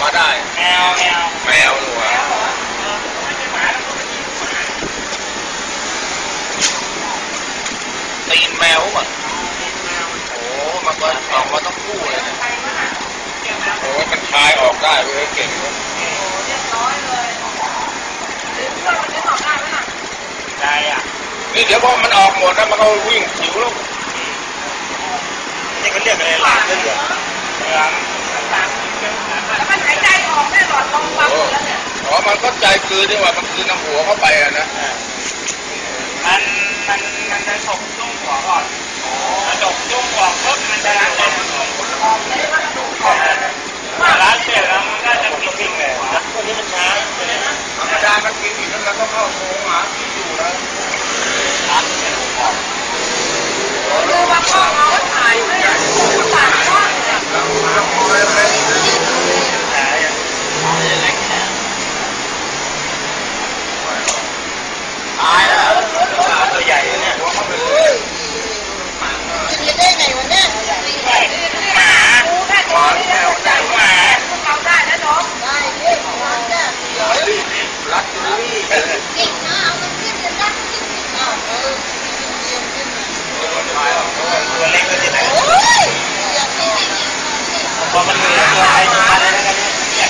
มาได้แมวดูอ่ะตีนแมวป่ะโอ้มันก็ออกมาต้องคู่เลยเนี่ยโอ้มันคลายออกได้เว้ยเก่งเลยเรียบร้อยเลยเพื่อนมันจะออกได้ไหมล่ะได้อ่ะนี่เดี๋ยวพอมันออกหมดแล้วมันก็วิ่งผิวแล้วนี่เขาเรียกอะไรหลานเลยเหรอแล้วมันหายใจออกได้หลอดลมฟังแล้วเนี่ยอ๋อมันก็ใจคืนที่ว่ามันคืนน้ำหัวเข้าไปอ่ะนะมันจะฉกจุ้งหัวก่อนฉกจุ้งหัวปุ๊บมันจะล้างเลยล้างเสร็จแล้วมันก็จะกินเลยตัวนี้มันช้าธรรมดามันกินอยู่แล้วมันก็เข้าโค้งหาที่อยู่แล้วคือบางข้อเขาถ่ายไม่ได้ถ่ายข้อตายแล้วตัวใหญ่เนี่ยหัวเข้าไปเลยจะได้ไงวะเนี่ยหมาแค่ตัวนี้แล้วใจหมาพวกเราได้นะน้องได้ดิรัดได้รัดจุลี่เก่งนะเอามันขึ้นจะรัดขึ้นตัวเล็กก็ที่ไหนพอมันมีแล้วตัวใครตัวมันอะไรกันเนี่ย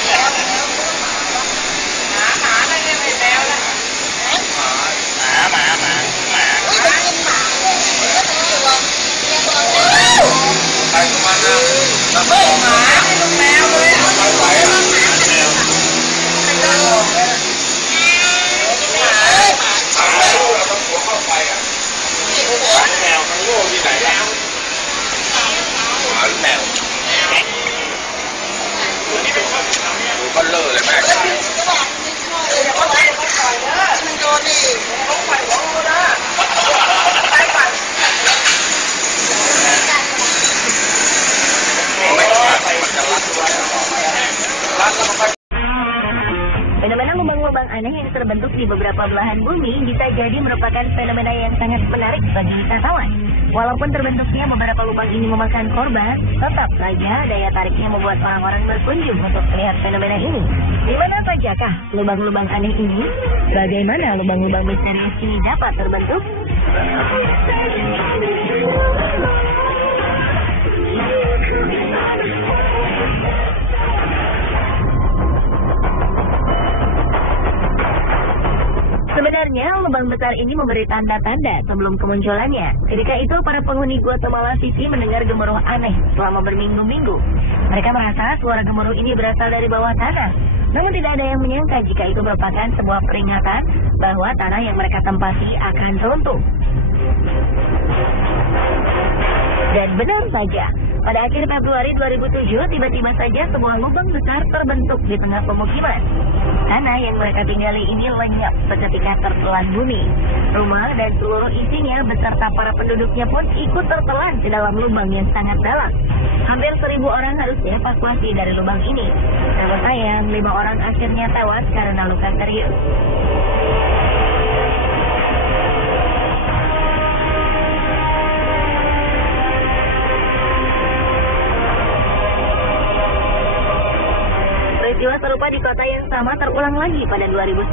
หมาได้ไม่แมวนะหมาอุ้ยมันกินหมาเลยใครตัวมันนะเฮ้ยหมาให้ลูกแมวเลยไปไหวอ่ะหมาเราต้องหัวเข้าไปอ่ะแมวมันโง่ที่ไหนอ่ะหมาหรือแมวก็เลิกเลยแม่เขาปล่อยมันโดนดิเขาปล่อยหัวงูนะไปก่อนFenomena lubang-lubang aneh yang terbentuk di beberapa belahan bumi bisa jadi merupakan fenomena yang sangat menarik bagi wisatawan. Walaupun terbentuknya beberapa lubang ini memakan korban, tetap saja daya tariknya membuat orang-orang berkunjung untuk melihat fenomena ini. Di mana sajakah lubang-lubang aneh ini? Bagaimana lubang-lubang misterius ini dapat terbentuk? Sebenarnya lubang besar ini memberi tanda-tanda sebelum kemunculannya. Ketika itu para penghuni Guatemala City mendengar gemuruh aneh selama berminggu-minggu. Mereka merasa suara gemuruh ini berasal dari bawah tanah. Namun tidak ada yang menyangka jika itu merupakan sebuah peringatan bahwa tanah yang mereka tempati akan runtuh. Dan benar saja, pada akhir Februari 2007 tiba-tiba saja sebuah lubang besar terbentuk di tengah pemukiman. Tanah yang mereka tinggali ini lenyap seketika tertelan bumi. Rumah dan seluruh isinya beserta para penduduknya pun ikut tertelan ke dalam lubang yang sangat dalam. Hampir 1.000 orang harus dievakuasi dari lubang ini. Namun sayang, 5 orang akhirnya tewas karena luka serius. Peristiwa serupa di kota yang sama terulang lagi pada 2010.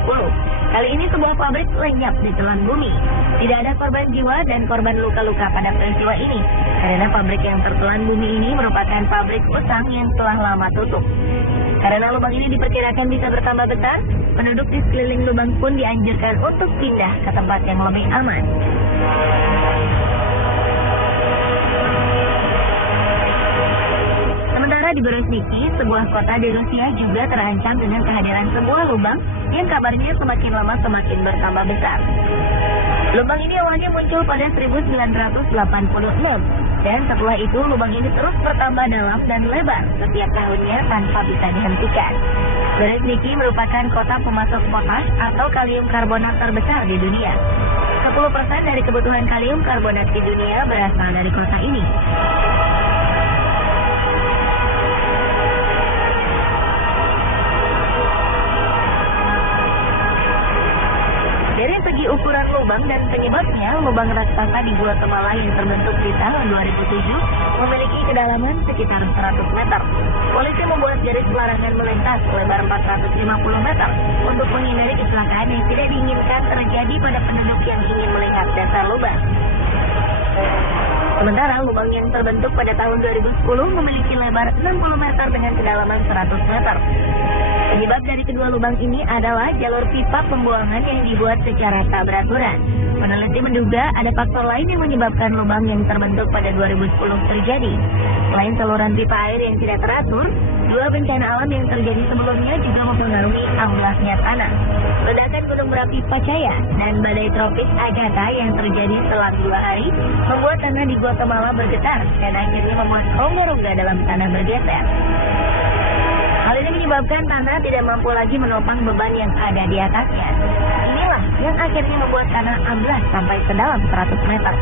Kali ini sebuah pabrik lenyap di telan bumi. Tidak ada korban jiwa dan korban luka-luka pada peristiwa ini, karena pabrik yang tertelan bumi ini merupakan pabrik utang yang telah lama tutup. Karena lubang ini diperkirakan bisa bertambah besar, penduduk di sekeliling lubang pun dianjurkan untuk pindah ke tempat yang lebih aman. Di Berezhniki, sebuah kota di Rusia juga terancam dengan kehadiran sebuah lubang yang kabarnya semakin lama semakin bertambah besar. Lubang ini awalnya muncul pada 1986 dan setelah itu lubang ini terus bertambah dalam dan lebar setiap tahunnya tanpa bisa dihentikan. Berezhniki merupakan kota pemasok potas atau kalium karbonat terbesar di dunia. 10% dari kebutuhan kalium karbonat di dunia berasal dari kota ini. Dari segi ukuran lubang dan penyebabnya, lubang raksasa di Guatemala yang terbentuk di tahun 2007 memiliki kedalaman sekitar 100 meter. Polisi membuat garis larangan melintas lebar 450 meter untuk menghindari kecelakaan yang tidak diinginkan terjadi pada penduduk yang ingin melihat dasar lubang. Sementara lubang yang terbentuk pada tahun 2010 memiliki lebar 60 meter dengan kedalaman 100 meter. Penyebab dari kedua lubang ini adalah jalur pipa pembuangan yang dibuat secara tak beraturan. Peneliti menduga ada faktor lain yang menyebabkan lubang yang terbentuk pada 2010 terjadi. Selain saluran pipa air yang tidak teratur, dua bencana alam yang terjadi sebelumnya juga mempengaruhi amblasnya tanah. Ledakan gunung berapi Pacaya dan badai tropis Agatha yang terjadi selang 2 hari membuat tanah di Guatemala bergetar dan akhirnya membuat rongga-rongga dalam tanah bergeser. Hal ini menyebabkan tanah tidak mampu lagi menopang beban yang ada di atasnya. Inilah yang akhirnya membuat tanah amblas sampai sedalam 100 meter.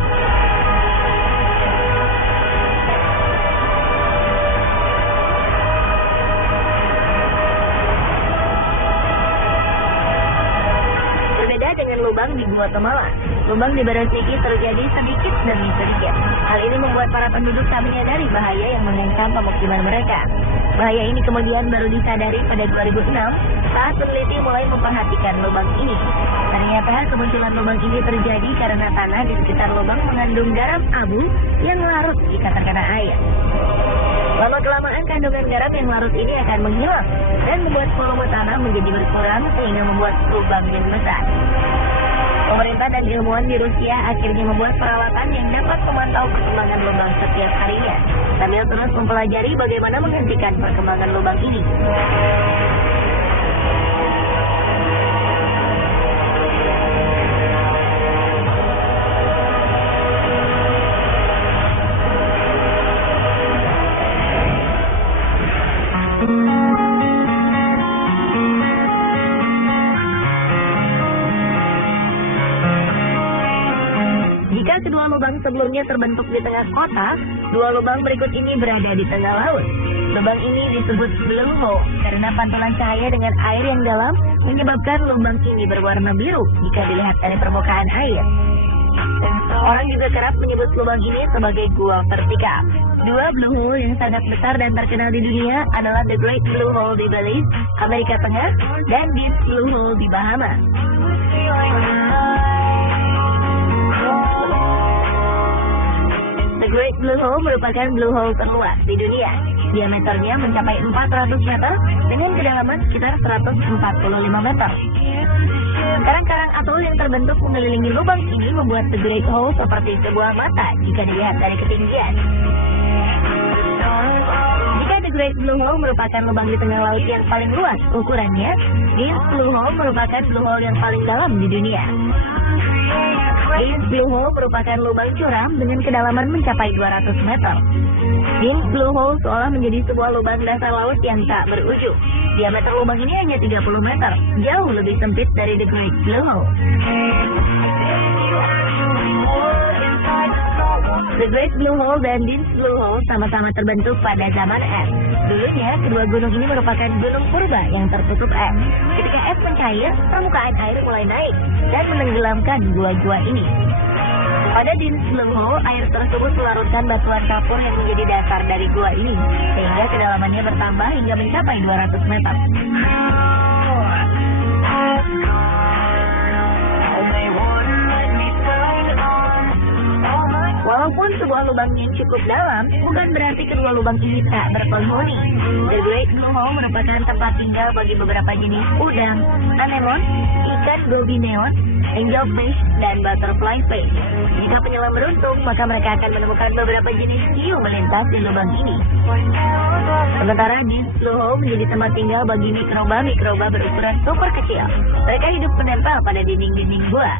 Berbeda dengan lubang di Guatemala, lubang di Bereziki terjadi sedikit demi sedikit. Hal ini membuat para penduduk tak menyadari bahaya yang mengancam pemukiman mereka. Bahaya ini kemudian baru disadari pada 2006 saat peneliti mulai memperhatikan lubang ini. Ternyata kemunculan lubang ini terjadi karena tanah di sekitar lubang mengandung garam abu yang larut jika terkena air. Lama-kelamaan kandungan garam yang larut ini akan menghilang dan membuat volume tanah menjadi berkurang sehingga membuat lubang yang besar. Pemerintah dan ilmuwan di Rusia akhirnya membuat peralatan yang dapat memantau perkembangan lubang setiap harinya, sambil terus mempelajari bagaimana menghentikan perkembangan lubang ini. Jika kedua lubang sebelumnya terbentuk di tengah kota, dua lubang berikut ini berada di tengah laut. Lubang ini disebut blue hole karena pantulan cahaya dengan air yang dalam menyebabkan lubang ini berwarna biru jika dilihat dari permukaan air. Orang juga kerap menyebut lubang ini sebagai gua vertikal. Dua blue hole yang sangat besar dan terkenal di dunia adalah The Great Blue Hole di Belize, Amerika Tengah, dan Deep Blue Hole di Bahama. The Great Blue Hole merupakan blue hole terluas di dunia. Diameternya mencapai 400 meter dengan kedalaman sekitar 145 meter. Karang-karang atol yang terbentuk mengelilingi lubang ini membuat The Great Hole seperti sebuah mata jika dilihat dari ketinggian. Jika The Great Blue Hole merupakan lubang di tengah laut yang paling luas ukurannya, Deep Blue Hole merupakan blue hole yang paling dalam di dunia. Deep Blue Hole merupakan lubang curam dengan kedalaman mencapai 200 meter. Deep Blue Hole seolah menjadi sebuah lubang dasar laut yang tak berujung. Diameter lubang ini hanya 30 meter, jauh lebih sempit dari The Great Blue Hole. The Great Blue Hole dan Deep Blue Hole sama-sama terbentuk pada zaman es. Dulunya, kedua gunung ini merupakan gunung purba yang tertutup es. Ketika es mencair, permukaan air mulai naik dan menenggelamkan gua-gua ini. Pada Deep Blue Hole, air tersebut melarutkan batuan kapur yang menjadi dasar dari gua ini, sehingga kedalamannya bertambah hingga mencapai 200 meter. Walaupun sebuah lubang yang cukup dalam, bukan berarti kedua lubang ini tak berpenghuni. The Great Blue Hole merupakan tempat tinggal bagi beberapa jenis udang, anemon, ikan gobi neon, angelfish, dan butterfly fish. Jika penyelam beruntung, maka mereka akan menemukan beberapa jenis hiu melintas di lubang ini. Sementara Deep Blue Hole menjadi tempat tinggal bagi mikroba-mikroba berukuran super kecil. Mereka hidup menempel pada dinding-dinding gua.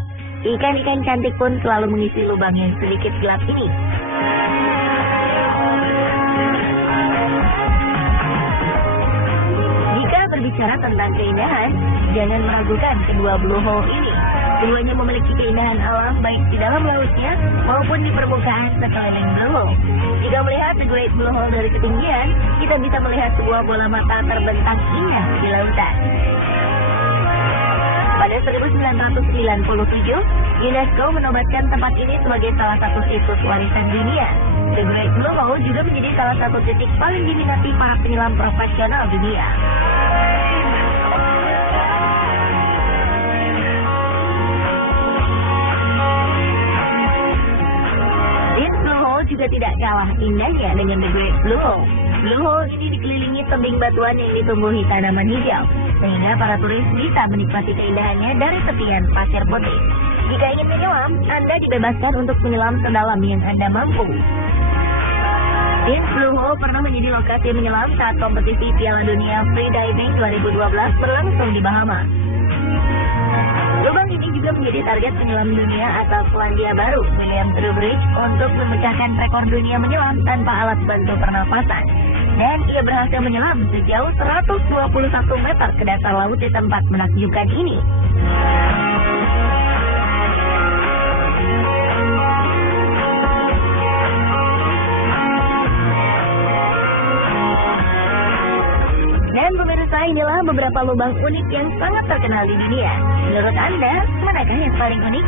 Ikan-ikan cantik pun selalu mengisi lubang yang sedikit gelap ini. Jika berbicara tentang keindahan, jangan meragukan kedua blue hole ini. Keduanya memiliki keindahan alam baik di dalam lautnya maupun di permukaan sekeliling blue hole. Jika melihat The Great Blue Hole dari ketinggian, kita bisa melihat sebuah bola mata terbentang indah di lautan. Pada 1997, UNESCO menobatkan tempat ini sebagai salah satu situs warisan dunia. The Great Blue Hole juga menjadi salah satu titik paling diminati para penyelam profesional dunia. Deep Blue Hole juga tidak kalah indahnya dengan The Great Blue Hole. Blue Hole ini dikelilingi tebing batuan yang ditumbuhi tanaman hijau, sehingga para turis bisa menikmati keindahannya dari tepian pasir putih. Jika ingin menyelam, Anda dibebaskan untuk menyelam sedalam yang Anda mampu. Deep Blue Hole pernah menjadi lokasi menyelam saat kompetisi Piala Dunia Freediving 2012 berlangsung di Bahama. Lubang ini juga menjadi target penyelam dunia asal Selandia Baru, William Trowbridge, untuk memecahkan rekor dunia menyelam tanpa alat bantu pernapasan. Dan ia berhasil menyelam sejauh 121 meter ke dasar laut di tempat menakjubkan ini. Dan pemirsa, inilah beberapa lubang unik yang sangat terkenal di dunia. Menurut Anda, manakah yang paling unik?